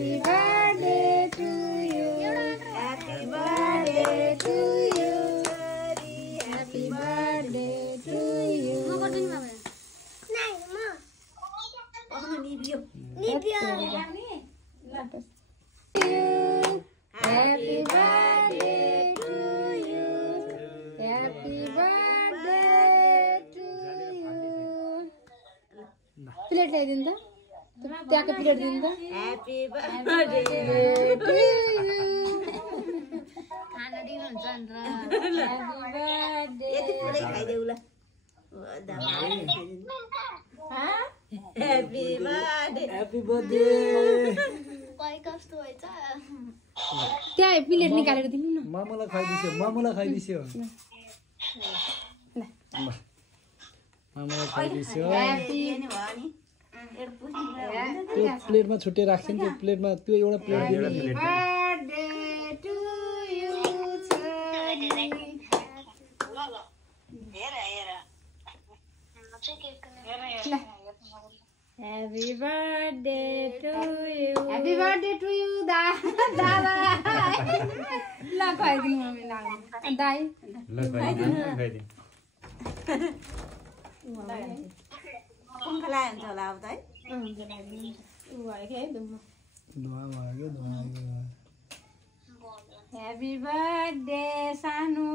Happy birthday to you. Happy birthday to you. Happy birthday to you. Happy birthday to you. Happy birthday to you. Plate ल्याइदिनु त त्यहाँको plate दिनु त Happy birthday to you. खाना दिनुहुन्छ नि त Happy birthday. यति पुरै खाइदेऊ ल Happy birthday Happy birthday पै कस्तो भएछ त्यहाँ प्लेट निकालेर दिनु न मामुलाई खाइदिस्यो मामुलाई खाइदिस्यो मामुलाई खाइदिस्यो त्यो प्लेटमा छुट्टै राख्छ नि त्यो प्लेटमा त्यो एउटा प्लेट दिनु नि birthday to you Happy birthday to you. Happy birthday to you, दादा. ल खाइदिनु मम्मी ल दाइ ल खाइदिनु कुन खलाइ हुन्छ होला अब त है धुवा भयो धुवा Happy birthday सानु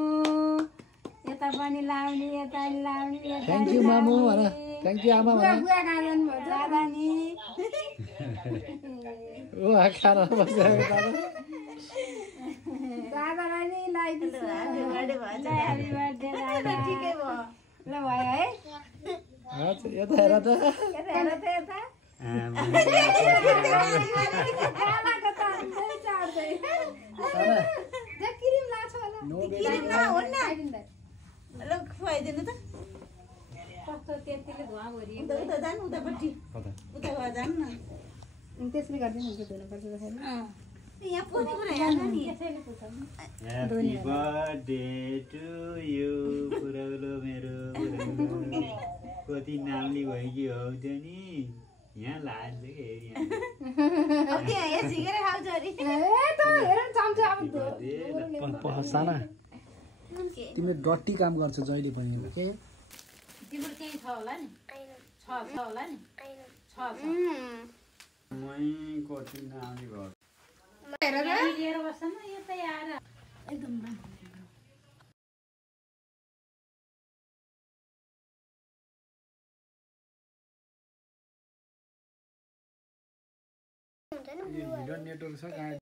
यता पनि लाउने यता पनि लाउने थ्याङ्क यू मामु भन थ्याङ्क यू आमा भन बुवा गाजन भयो दादा नि ओ खाना बसेको दादालाई नि लाइदिन्छु Happy birthday भन्छ Happy birthday दादा ठिकै भयो ल भयो है अच्छा यता हेर त यता हेर त यता दादाको त धेरै चाड्दै जे क्रिम लाग्छ होला किन नहुन्न ल खुवाइदिनु त कस्तो त्यतिले धुवा भरि उता जानु उतापट्टि उता गएर जानु न त्यसले गर्दैन हुन्छ धुनुपर्छ छैन यहाँ पनि पुरा हेर्नु नि त्यसैले पुछौँ Happy birthday to you पुरौलो मेरो पुरौलो कति नामली भयो कि हौ त्यो नि यहाँ लान्छ कि हेरि अब त्यहाँ यहाँ झिकेर खाउँछ अरे ए त हेर चम्चा अब साना तिमीले डट्टी काम गर्छौ जहिले पनि के तिम्रो केही छ होला नि छ होला नि छ मै कति नामली भयो हेर त लिएर बस्छ न यतै आएर एकदम भिडियो नेटवर्क छ